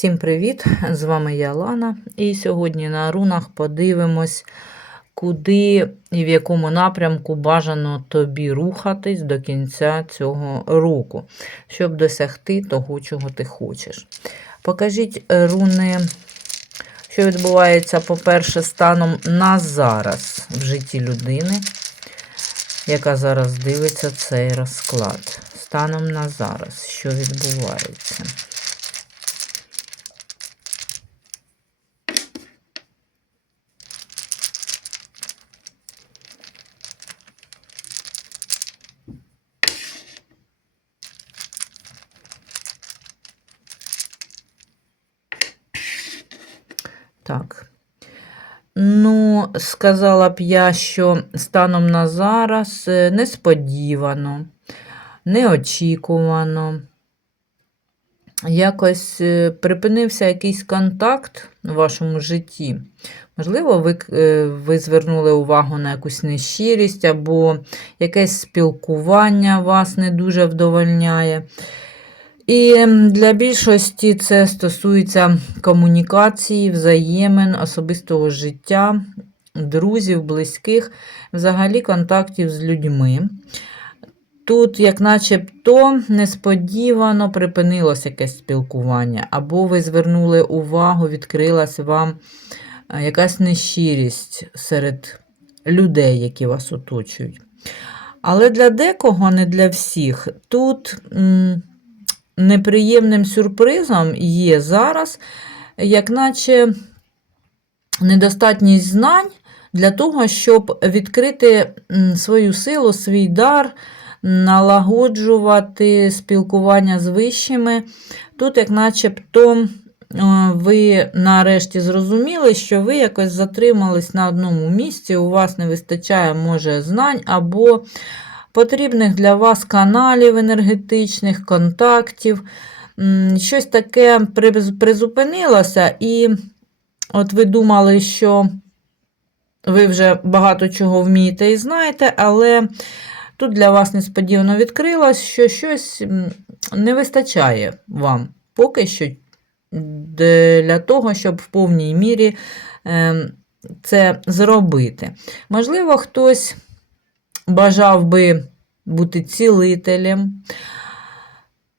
Всім привіт! З вами я Лана. І сьогодні на рунах подивимось, куди і в якому напрямку бажано тобі рухатись до кінця цього року, щоб досягти того, чого ти хочеш. Покажіть руни, що відбувається, по-перше, станом на зараз в житті людини, яка зараз дивиться цей розклад. Станом на зараз, що відбувається. Так. Ну, сказала б я, що станом на зараз е, несподівано, неочікувано. Якось е, припинився якийсь контакт у вашому житті. Можливо, ви, е, ви звернули увагу на якусь нещирість, або якесь спілкування вас не дуже вдовольняє. І для більшості це стосується комунікації, взаємин, особистого життя, друзів, близьких, взагалі контактів з людьми. Тут, як начебто, несподівано припинилося якесь спілкування, або ви звернули увагу, відкрилась вам е, якась нещирість серед людей, які вас оточують. Але для декого, не для всіх, тут неприємним сюрпризом є зараз, як наче недостатність знань для того, щоб відкрити свою силу, свій дар, налагоджувати спілкування з вищими. Тут, як начебто, ви нарешті зрозуміли, що ви якось затримались на одному місці, у вас не вистачає, може, знань або потрібних для вас каналів енергетичних, контактів. Щось таке призупинилося, і от ви думали, що ви вже багато чого вмієте і знаєте, але тут для вас несподівано відкрилось, що щось не вистачає вам поки що для того, щоб в повній мірі ем, це зробити. Можливо, хтось бажав би бути цілителем,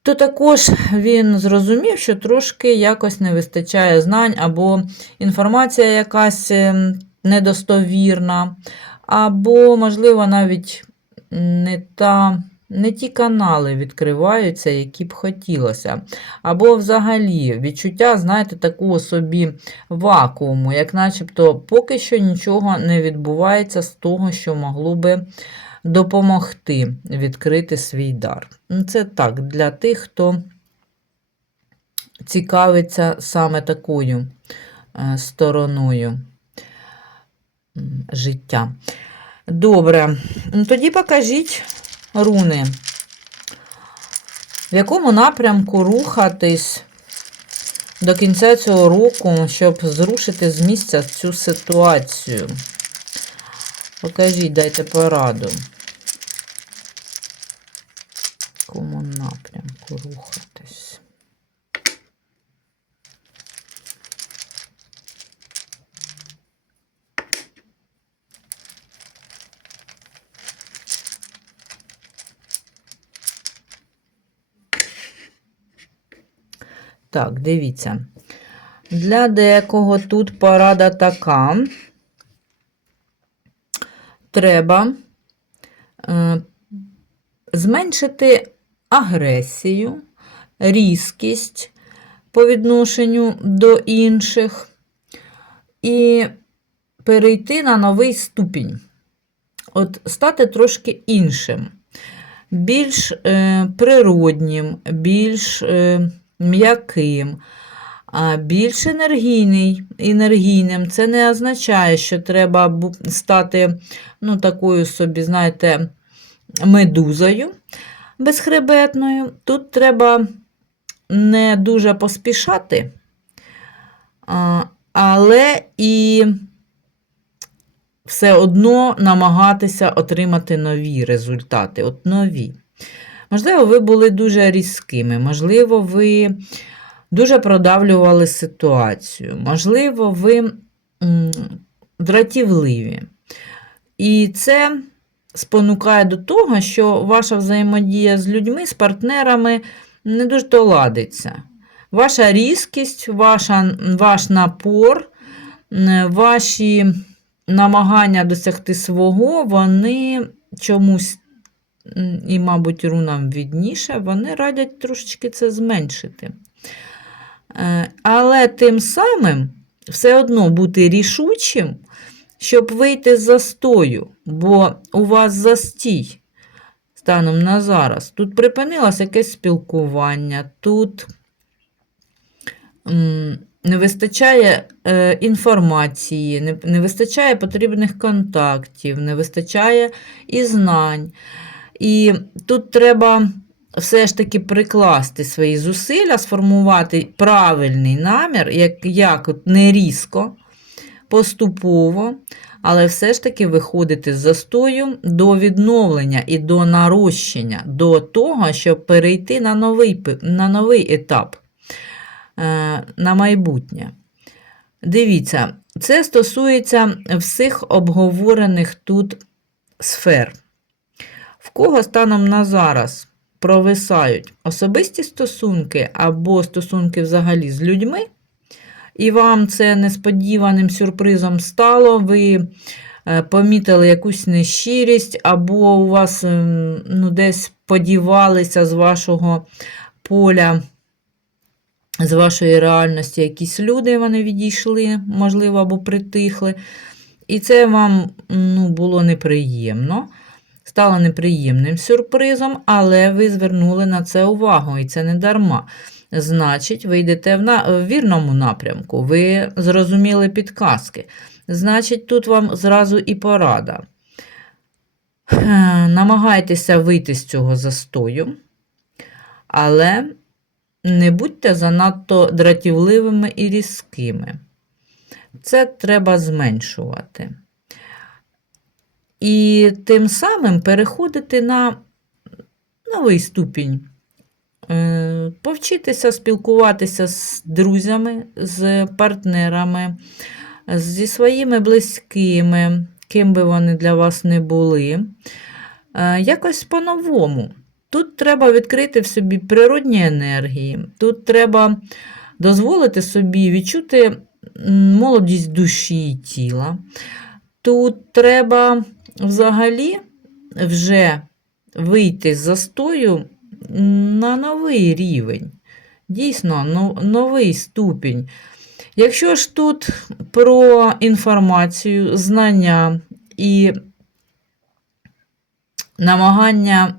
то також він зрозумів, що трошки якось не вистачає знань, або інформація якась ем, недостовірна, або, можливо, навіть не та. Не ті канали відкриваються, які б хотілося. Або взагалі відчуття, знаєте, такого собі вакууму, як начебто поки що нічого не відбувається з того, що могло би допомогти відкрити свій дар. Ну, це так, для тих, хто цікавиться саме такою е, стороною життя. Добре, тоді покажіть руни, в якому напрямку рухатись до кінця цього року, щоб зрушити з місця цю ситуацію. Покажіть, дайте пораду. В якому напрямку рухатись? Так, дивіться. Для декого тут порада така треба е, зменшити агресію, різкість по відношенню до інших і перейти на новий ступінь. От стати трошки іншим, більш е, природнім, більш е, м'яким більш енергійний, енергійним. Це не означає, що треба стати ну, такою собі, знаєте, медузою безхребетною. Тут треба не дуже поспішати, але і все одно намагатися отримати нові результати. От нові. Можливо, ви були дуже різкими, можливо, ви дуже продавлювали ситуацію. Можливо, ви дратівливі. І це спонукає до того, що ваша взаємодія з людьми, з партнерами не дуже то ладиться. Ваша різкість, ваша, ваш напор, ваші намагання досягти свого, вони чомусь, і, мабуть, рунам відніше, вони радять трошечки це зменшити. Е, Але тим самим все одно бути рішучим, щоб вийти з застою, бо у вас застій станом на зараз. Тут припинилось якесь спілкування, тут не вистачає е, інформації, не, не вистачає потрібних контактів, не вистачає і знань. І тут треба все ж таки прикласти свої зусилля, сформувати правильний намір, як, як от не різко, поступово, але все ж таки виходити з застою до відновлення і до нарощення, до того, щоб перейти на новий, на новий етап, е, на майбутнє. Дивіться, це стосується всіх обговорених тут сфер. Кого станом на зараз провисають особисті стосунки або стосунки взагалі з людьми, і вам це несподіваним сюрпризом стало, ви е, помітили якусь нещирість, або у вас ем, ну, десь подівалися з вашого поля, з вашої реальності якісь люди, вони відійшли, можливо, або притихли. І це вам ну, було неприємно стало неприємним сюрпризом, але ви звернули на це увагу, і це не дарма. Значить, ви йдете в, на... в вірному напрямку, ви зрозуміли підказки. Значить, тут вам зразу і порада. Намагайтеся вийти з цього застою, але не будьте занадто дратівливими і різкими. Це треба зменшувати. І тим самим переходити на новий ступінь. Е, Повчитися спілкуватися з друзями, з партнерами, зі своїми близькими, ким би вони для вас не були. Е, Якось по-новому. Тут треба відкрити в собі природні енергії, тут треба дозволити собі відчути молодість душі і тіла. Тут треба взагалі вже вийти з застою на новий рівень. Дійсно, новий ступінь. Якщо ж тут про інформацію, знання і намагання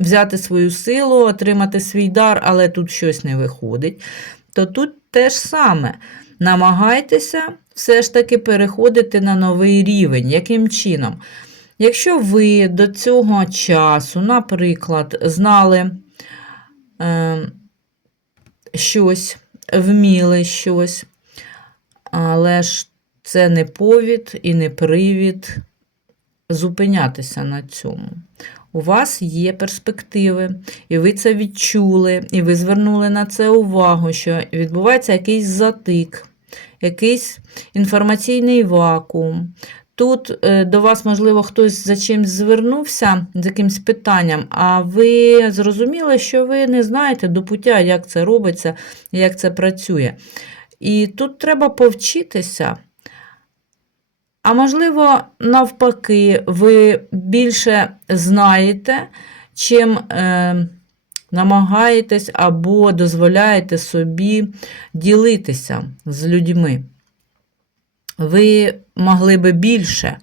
взяти свою силу, отримати свій дар, але тут щось не виходить, то тут те ж саме. Намагайтеся все ж таки переходити на новий рівень. Яким чином? Якщо ви до цього часу, наприклад, знали е, щось, вміли щось, але ж це не повід і не привід зупинятися на цьому. У вас є перспективи, і ви це відчули, і ви звернули на це увагу, що відбувається якийсь затик, якийсь інформаційний вакуум. Тут е, до вас, можливо, хтось за чимось звернувся, з якимось питанням, а ви зрозуміли, що ви не знаєте до пуття, як це робиться, як це працює. І тут треба повчитися. А можливо, навпаки, ви більше знаєте, чим е, намагаєтесь або дозволяєте собі ділитися з людьми. Ви могли би більше,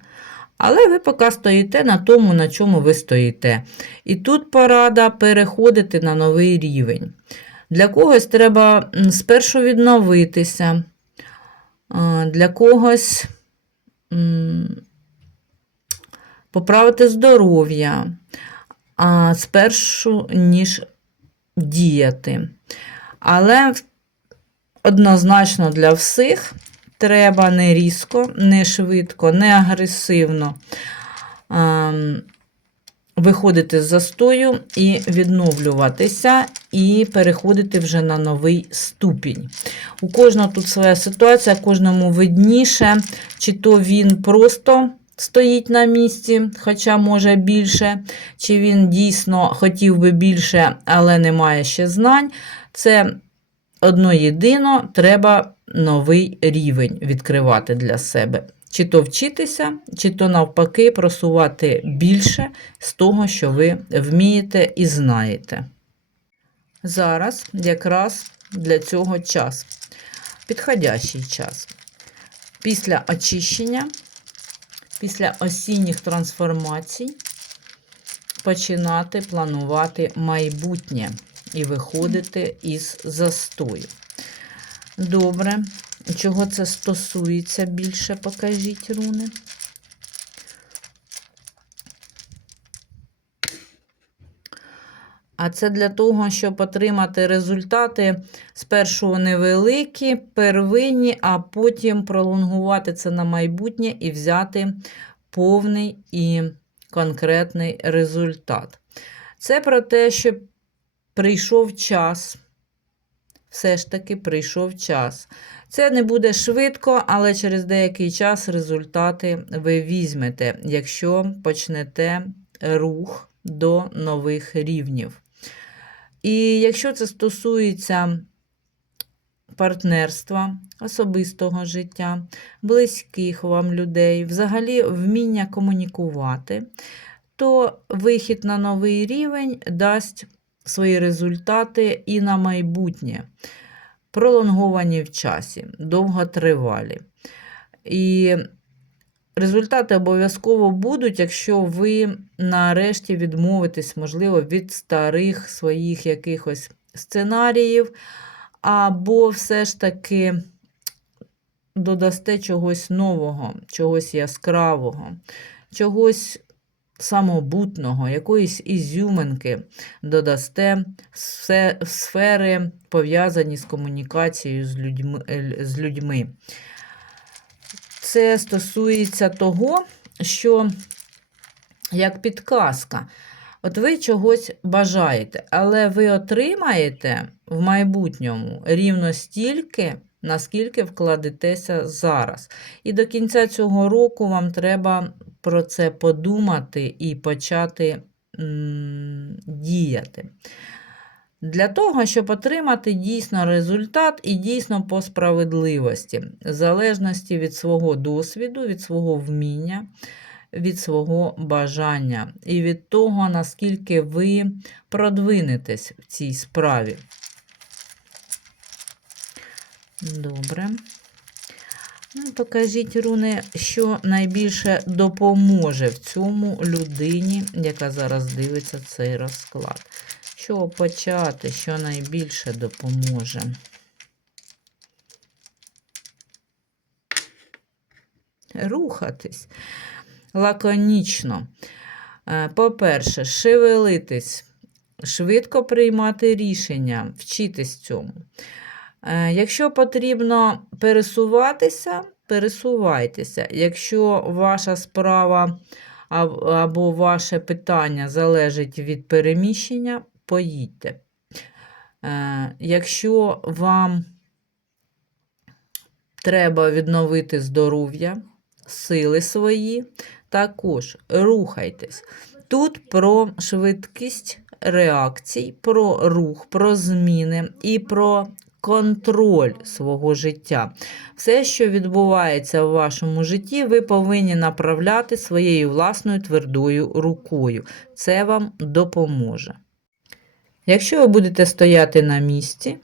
але ви поки стоїте на тому, на чому ви стоїте. І тут порада переходити на новий рівень. Для когось треба спершу відновитися, для когось поправити здоров'я, а, спершу, ніж діяти. Але однозначно для всіх треба не різко, не швидко, не агресивно ем, виходити з застою і відновлюватися, і переходити вже на новий ступінь. У кожного тут своя ситуація, кожному видніше, чи то він просто стоїть на місці, хоча може більше, чи він дійсно хотів би більше, але не має ще знань. Це одно єдино, треба новий рівень відкривати для себе. Чи то вчитися, чи то навпаки просувати більше з того, що ви вмієте і знаєте. Зараз якраз для цього час, підходящий час. Після очищення, після осінніх трансформацій починати планувати майбутнє і виходити із застою. Добре. Чого це стосується більше, покажіть руни. А це для того, щоб отримати результати спершу невеликі, первинні, а потім пролонгувати це на майбутнє і взяти повний і конкретний результат. Це про те, що прийшов час. Все ж таки прийшов час. Це не буде швидко, але через деякий час результати ви візьмете, якщо почнете рух до нових рівнів. І якщо це стосується партнерства, особистого життя, близьких вам людей, взагалі вміння комунікувати, то вихід на новий рівень дасть свої результати і на майбутнє, пролонговані в часі, довготривалі. І результати обов'язково будуть, якщо ви нарешті відмовитесь, можливо, від старих своїх якихось сценаріїв, або все ж таки додасте чогось нового, чогось яскравого, чогось самобутного, якоїсь ізюминки додасте в сфери, пов'язані з комунікацією з людьми, з людьми. Це стосується того, що як підказка. От ви чогось бажаєте, але ви отримаєте в майбутньому рівно стільки, наскільки вкладетеся зараз. І до кінця цього року вам треба про це подумати і почати м, діяти. Для того, щоб отримати дійсно результат і дійсно по справедливості, в залежності від свого досвіду, від свого вміння, від свого бажання і від того, наскільки ви продвинетесь в цій справі. Добре. Ну, Покажіть, руни, що найбільше допоможе в цьому людині, яка зараз дивиться цей розклад. Що почати, що найбільше допоможе? Рухатись лаконічно. Е, по-перше, шевелитись, швидко приймати рішення, вчитись цьому. Е, якщо потрібно пересуватися, пересувайтеся. Якщо ваша справа або ваше питання залежить від переміщення, поїдьте. Е, якщо вам треба відновити здоров'я, сили свої, також рухайтесь. Тут про швидкість реакцій, про рух, про зміни і про контроль свого життя. Все, що відбувається в вашому житті, ви повинні направляти своєю власною твердою рукою. Це вам допоможе. Якщо ви будете стояти на місці,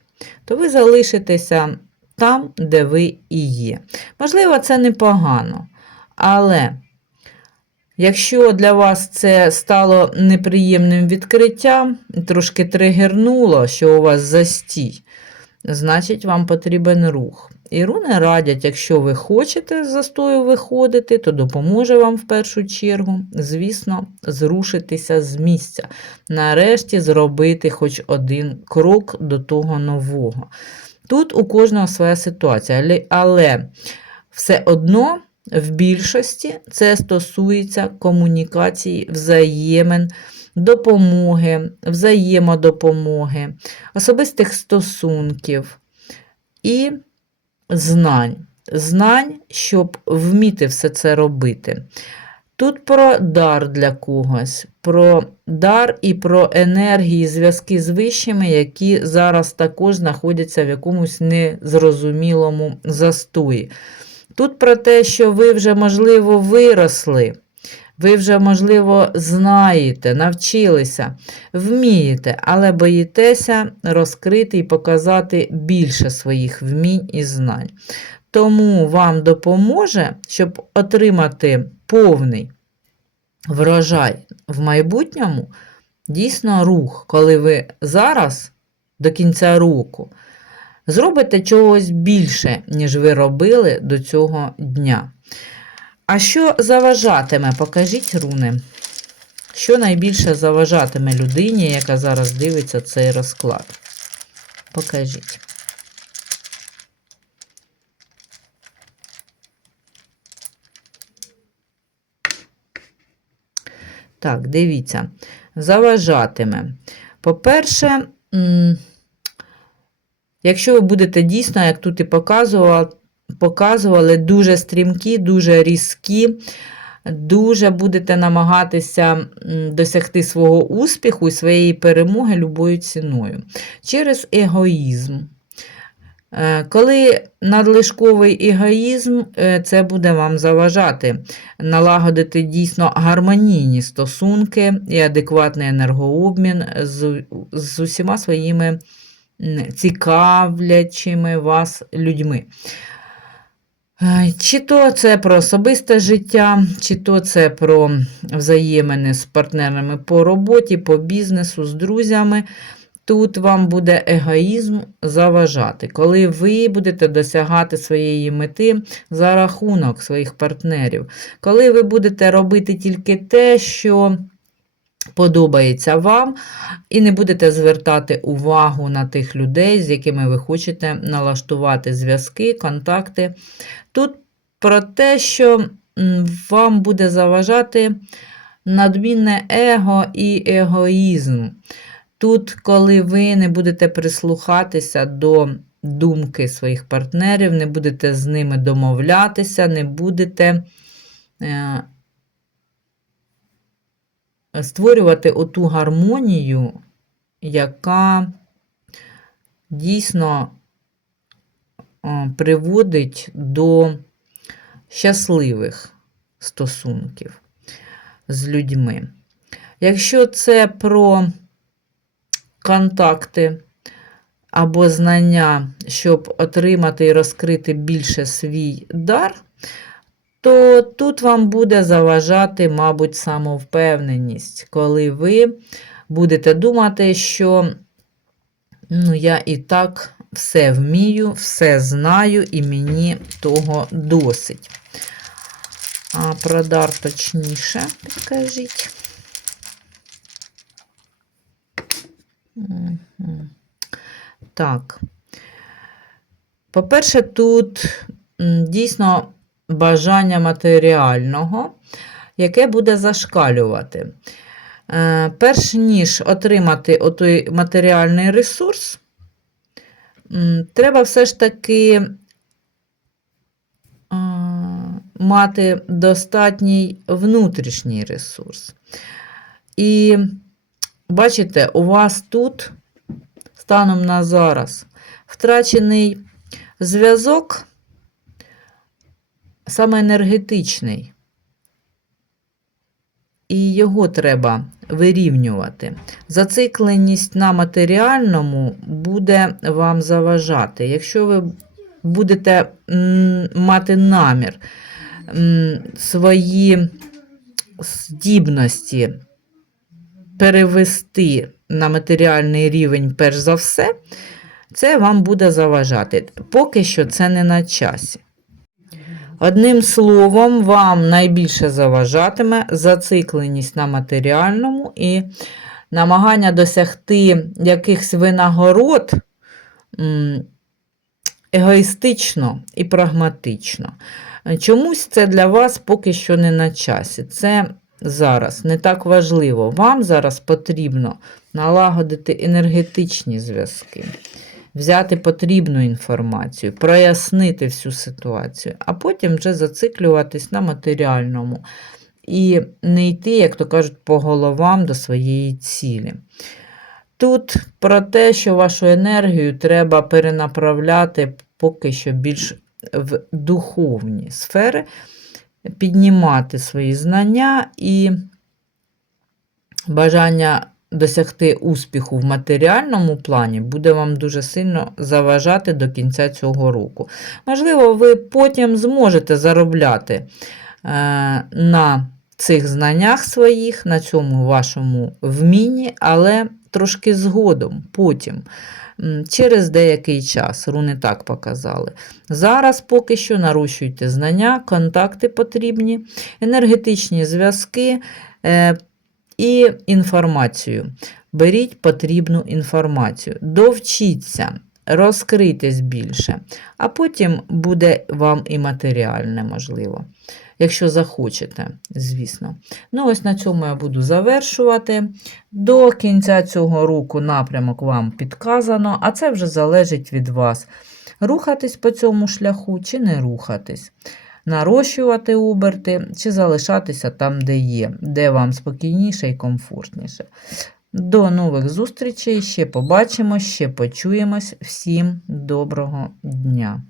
то ви залишитеся там, де ви і є. Можливо, це непогано, але якщо для вас це стало неприємним відкриттям, трошки тригернуло, що у вас застій, значить, вам потрібен рух. І руни радять, якщо ви хочете з застою виходити, то допоможе вам в першу чергу, звісно, зрушитися з місця. Нарешті зробити хоч один крок до того нового. Тут у кожного своя ситуація, але все одно в більшості це стосується комунікації, взаємин, допомоги, взаємодопомоги, особистих стосунків і знань. Знань, щоб вміти все це робити. Тут про дар для когось, про дар і про енергії, зв'язки з вищими, які зараз також знаходяться в якомусь незрозумілому застої. Тут про те, що ви вже, можливо, виросли, ви вже, можливо, знаєте, навчилися, вмієте, але боїтеся розкрити і показати більше своїх вмінь і знань. Тому вам допоможе, щоб отримати повний врожай в майбутньому, дійсно рух, коли ви зараз до кінця року зробите чогось більше, ніж ви робили до цього дня. А що заважатиме? Покажіть руни. Що найбільше заважатиме людині, яка зараз дивиться цей розклад? Покажіть. Так, дивіться, заважатиме. По-перше, якщо ви будете дійсно, як тут і показували, показували, дуже стрімкі, дуже різкі, дуже будете намагатися досягти свого успіху і своєї перемоги любою ціною. Через егоїзм. Е, Коли надлишковий егоїзм, е, це буде вам заважати налагодити дійсно гармонійні стосунки і адекватний енергообмін з, з усіма своїми цікавлячими вас людьми. Чи то це про особисте життя, чи то це про взаємини з партнерами по роботі, по бізнесу, з друзями. Тут вам буде егоїзм заважати, коли ви будете досягати своєї мети за рахунок своїх партнерів, коли ви будете робити тільки те, що подобається вам, і не будете звертати увагу на тих людей, з якими ви хочете налаштувати зв'язки, контакти. Тут про те, що вам буде заважати надмінне его і егоїзм. Тут, коли ви не будете прислухатися до думки своїх партнерів, не будете з ними домовлятися, не будете е, створювати оту гармонію, яка дійсно е, приводить до щасливих стосунків з людьми. Якщо це про контакти або знання, щоб отримати і розкрити більше свій дар, то тут вам буде заважати, мабуть, самовпевненість, коли ви будете думати, що ну, я і так все вмію, все знаю, і мені того досить. А про дар точніше, підкажіть. Так. По-перше, тут дійсно бажання матеріального, яке буде зашкалювати. Е, Перш ніж отримати отой матеріальний ресурс, треба все ж таки мати достатній внутрішній ресурс. І бачите, у вас тут, станом на зараз, втрачений зв'язок саме енергетичний. І його треба вирівнювати. Зацикленість на матеріальному буде вам заважати. Якщо ви будете мати намір свої здібності перевести на матеріальний рівень, перш за все, це вам буде заважати. Поки що це не на часі. Одним словом, вам найбільше заважатиме зацикленість на матеріальному і намагання досягти якихось винагород егоїстично і прагматично. Чомусь це для вас поки що не на часі. Це зараз не так важливо. Вам зараз потрібно налагодити енергетичні зв'язки, взяти потрібну інформацію, прояснити всю ситуацію, а потім вже зациклюватись на матеріальному і не йти, як то кажуть, по головам до своєї цілі. Тут про те, що вашу енергію треба перенаправляти поки що більш в духовні сфери, піднімати свої знання і бажання досягти успіху в матеріальному плані буде вам дуже сильно заважати до кінця цього року. Можливо, ви потім зможете заробляти е, на цих знаннях своїх, на цьому вашому вмінні, але трошки згодом, потім. Через деякий час, руни так показали. Зараз поки що нарощуйте знання, контакти потрібні, енергетичні зв'язки е, і інформацію. Беріть потрібну інформацію, довчіться, розкритись більше, а потім буде вам і матеріальне можливо. Якщо захочете, звісно. Ну, ось на цьому я буду завершувати. До кінця цього року напрямок вам підказано, а це вже залежить від вас. Рухатись по цьому шляху чи не рухатись. Нарощувати оберти чи залишатися там, де є, де вам спокійніше і комфортніше. До нових зустрічей. Ще побачимось, ще почуємось. Всім доброго дня!